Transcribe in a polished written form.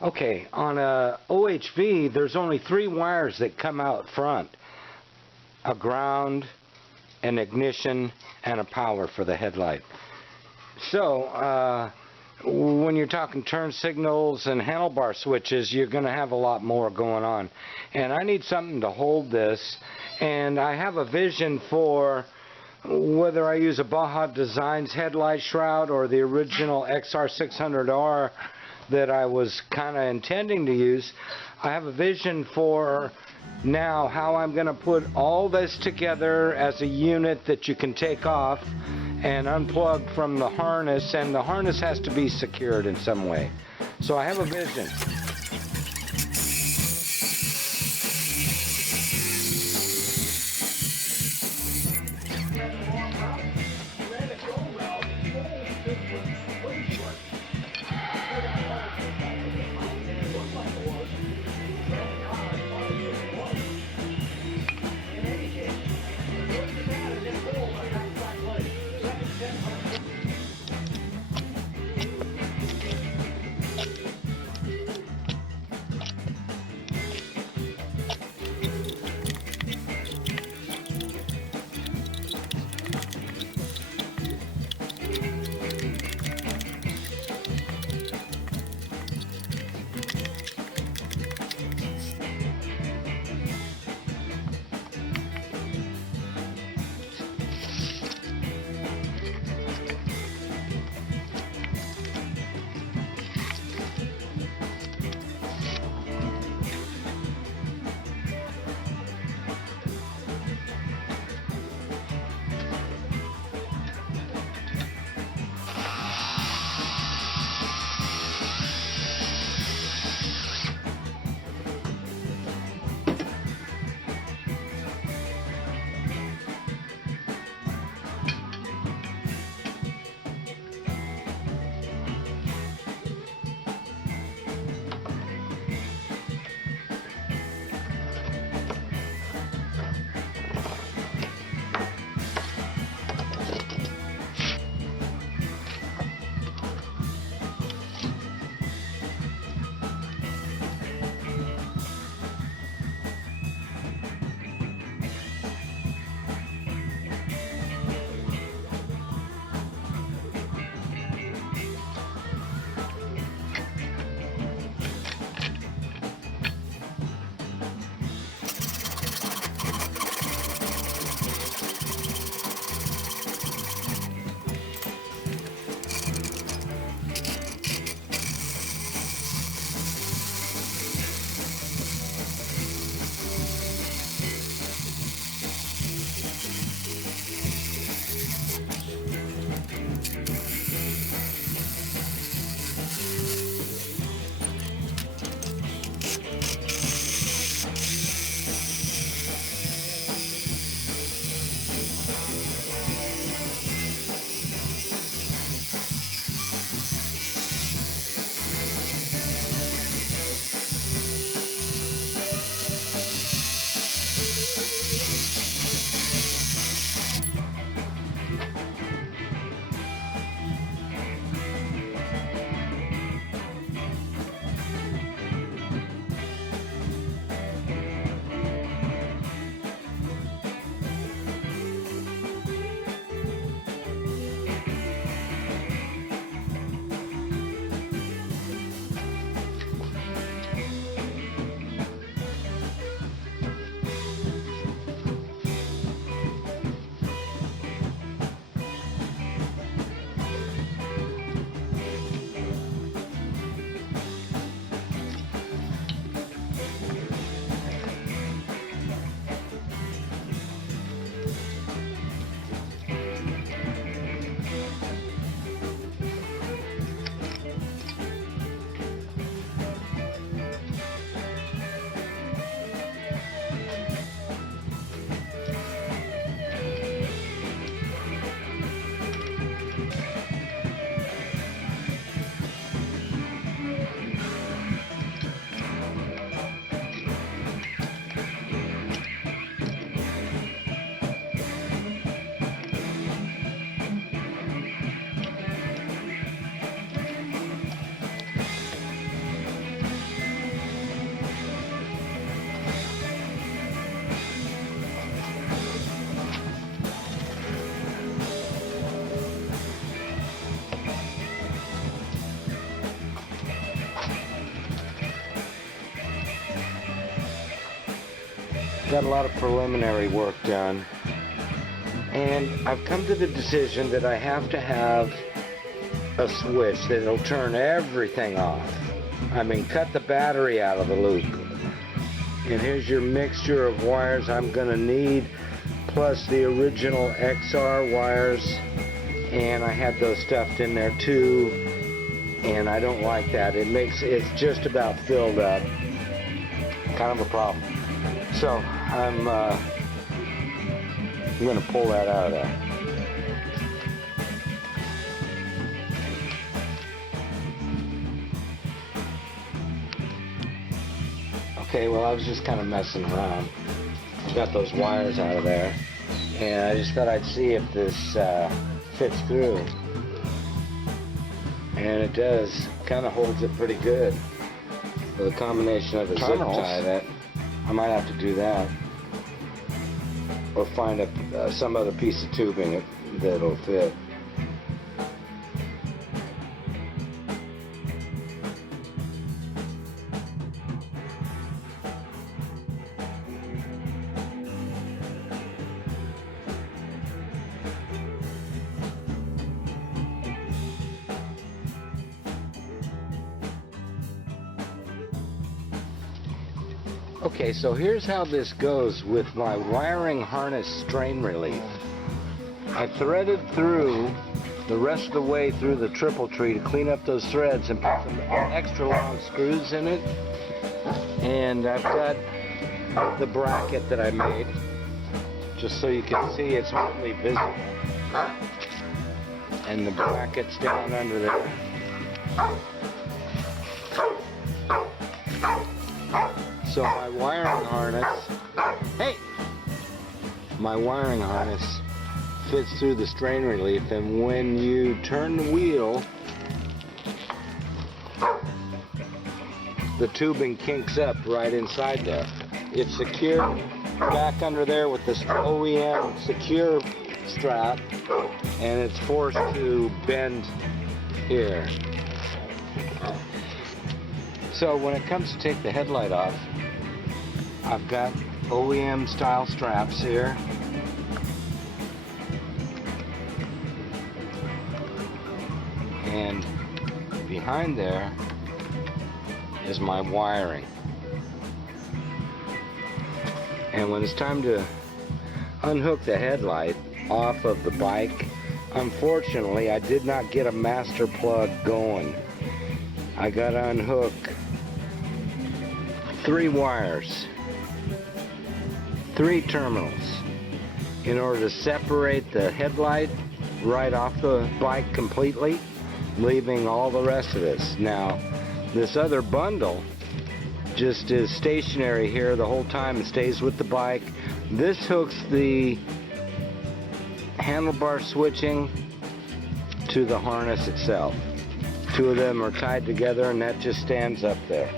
Okay, on a OHV, there's only 3 wires that come out front. A ground, an ignition, and a power for the headlight. So, when you're talking turn signals and handlebar switches, you're going to have a lot more going on. And I need something to hold this, and I have a vision for whether I use a Baja Designs headlight shroud or the original XR600R that I was kind of intending to use. I have a vision for now how I'm going to put all this together as a unit that you can take off and unplug from the harness, and the harness has to be secured in some way. So I have a vision. got a lot of preliminary work done, and I've come to the decision that I have to have a switch that'll turn everything off. I mean, cut the battery out of the loop. And here's your mixture of wires I'm gonna need, plus the original XR wires, and I had those stuffed in there too, and I don't like that. It's just about filled up. Kind of a problem. So I'm gonna pull that out of there. Okay, well, I was just kind of messing around. Got those wires out of there, and I just thought I'd see if this fits through. And it does. Kind of holds it pretty good. With a combination of a zip tie that I might have to do that, or find some other piece of tubing that'll fit. Okay, so here's how this goes with my wiring harness strain relief. I threaded through the rest of the way through the triple tree to clean up those threads and put some extra long screws in it. And I've got the bracket that I made, just so you can see it's hardly visible. And the bracket's down under there. So my wiring harness fits through the strain relief, and when you turn the wheel, the tubing kinks up right inside there. It's secured back under there with this OEM secure strap, and it's forced to bend here. So when it comes to take the headlight off, I've got OEM style straps here. And behind there is my wiring. And when it's time to unhook the headlight off of the bike, unfortunately I did not get a master plug going. I got to unhook 3 wires, 3 terminals, in order to separate the headlight right off the bike completely, leaving all the rest of this. Now, this other bundle just is stationary here the whole time and stays with the bike. This hooks the handlebar switching to the harness itself. 2 of them are tied together, and that just stands up there.